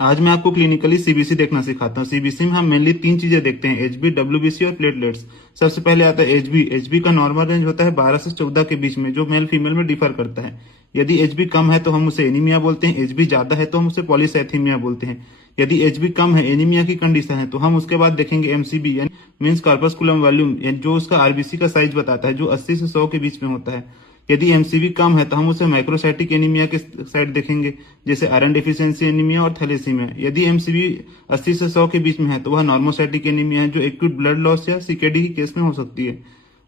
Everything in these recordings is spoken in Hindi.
आज मैं आपको क्लिनिकली सीबीसी देखना सिखाता हूँ। सीबीसी में हम मेनली 3 चीजें देखते हैं, एचबी, डब्ल्यूबीसी और प्लेटलेट्स। सबसे पहले आता है एचबी। एचबी का नॉर्मल रेंज होता है 12 से 14 के बीच में, जो मेल फीमेल में डिफर करता है। यदि एचबी कम है तो हम उसे एनीमिया बोलते हैं, एचबी ज्यादा है तो हम उसे पॉलीसाइथेमिया बोलते हैं। यदि एचबी कम है, एनीमिया की कंडीशन है, तो हम उसके बाद देखेंगे एमसीबी यानी मीन्स कॉर्पस्कुलम वॉल्यूम, जो उसका आरबीसी का साइज बताता है, जो 80 से 100 के बीच में होता है। यदि एमसीबी कम है तो हम उसे माइक्रोसाइटिक एनीमिया के साइड देखेंगे, जैसे आयरन डेफिशिएंसी एनीमिया और थैलेसीमिया। यदि एमसीबी 80 से 100 के बीच में है तो वह नॉर्मोसाइटिक एनीमिया है, जो एक्यूट ब्लड लॉस या सीकेडी की केस में हो सकती है।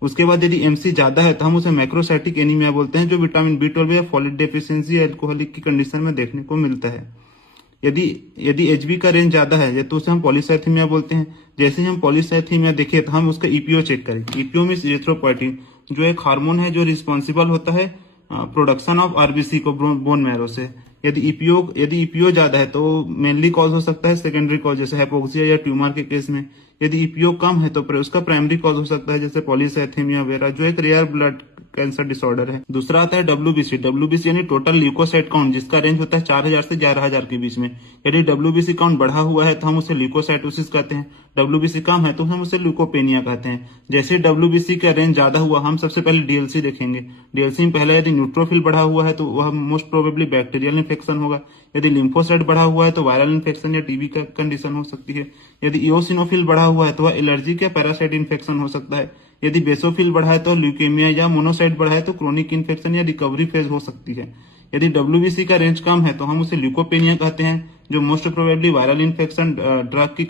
उसके बाद यदि एमसी ज्यादा है तो हम उसे मैक्रोसाइटिक एनीमिया बोलते हैं, जो विटामिन बी 12 या फोलेट डेफिशिएंसी या अल्कोहलिक की कंडीशन में देखने को मिलता है। यदि यदि एचबी का रेंज ज्यादा है तो उसे हम पॉलीसाइथेमिया बोलते हैं। जैसे ही हम पॉलीसाइथेमिया देखें तो हम उसका ईपीओ चेक करें। ईपीओ मीन्स इरिथ्रोपोइटिन, जो एक हार्मोन है जो रिस्पॉन्सिबल होता है प्रोडक्शन ऑफ आरबीसी को बोन मैरो से। यदि ईपीओ ज्यादा है तो मेनली कॉज हो सकता है सेकेंडरी कॉज, जैसे हाइपोक्सिया या ट्यूमर के केस में। यदि ईपीओ कम है तो उसका प्राइमरी कॉज हो सकता है, जैसे पॉलीसाइथेमिया वगैरह, जो एक रेयर ब्लड कैंसर डिसऑर्डर है। दूसरा आता है डब्ल्यूबीसी। डब्ल्यूबीसी यानी टोटल ल्यूकोसाइट काउंट, जिसका रेंज होता है 4000 से 11000 के बीच में। यदि डब्ल्यूबीसी काउंट बढ़ा हुआ है तो हम उसे ल्यूकोसाइटोसिस कहते हैं। डब्ल्यूबीसी कम है तो हम उसे ल्यूकोपेनिया कहते हैं। जैसे डब्ल्यूबीसी का रेंज ज्यादा हुआ, हम सबसे पहले डीएलसी देखेंगे। डीएलसी में पहले यदि न्यूट्रोफिल बढ़ा हुआ है तो वह मोस्ट प्रोबेबली बैक्टीरियल इन्फेक्शन होगा। यदि लिम्फोसाइट बढ़ा हुआ है तो वायरल इन्फेक्शन या टीबी का कंडीशन हो सकती है। यदि इओसिनोफिल बढ़ा हुआ है तो वह एलर्जी या पैरासाइट इन्फेक्शन हो सकता है। यदि बेसोफिल बढ़ा है तो ल्यूकेमिया, या मोनोसाइट बढ़ा है तो क्रोनिक इन्फेक्शन या रिकवरी फेज हो सकती है। यदि डब्ल्यूबीसी का रेंज कम है तो हम उसे ल्यूकोपेनिया कहते हैं, जो most probably viral infection, drugs की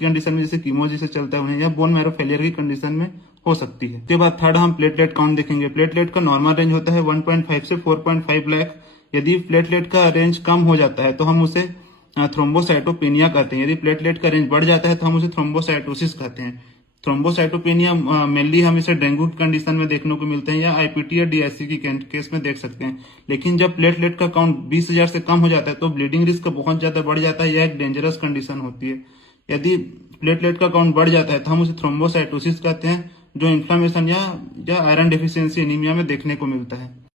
कंडीशन में जैसे कीमो जैसे चलता है उन्हें, या बोन मैरो फेलियर की कंडीशन में हो सकती है। उसके बाद थर्ड हम प्लेटलेट काउंट देखेंगे। प्लेटलेट का नॉर्मल रेंज होता है 1.5 से 4.5 लाख। यदि प्लेटलेट का रेंज कम हो जाता है तो हम उसे थ्रोम्बोसाइटोपेनिया कहते हैं। यदि प्लेटलेट का रेंज बढ़ जाता है तो हम उसे थ्रोम्बोसाइटोसिस कहते हैं। थ्रोम्बोसाइटोपेनिया मेनली हम इसे डेंगू की कंडीशन में देखने को मिलते हैं, या आईपीटी या डीआईसी की केस में देख सकते हैं। लेकिन जब प्लेटलेट का काउंट 20,000 से कम हो जाता है तो ब्लीडिंग रिस्क बहुत ज्यादा बढ़ जाता है, यह एक डेंजरस कंडीशन होती है। यदि प्लेटलेट का काउंट बढ़ जाता है तो हम उसे थ्रोम्बोसाइटोसिस कहते हैं, जो इन्फ्लामेशन या आयरन डेफिशिएंसी एनीमिया में देखने को मिलता है।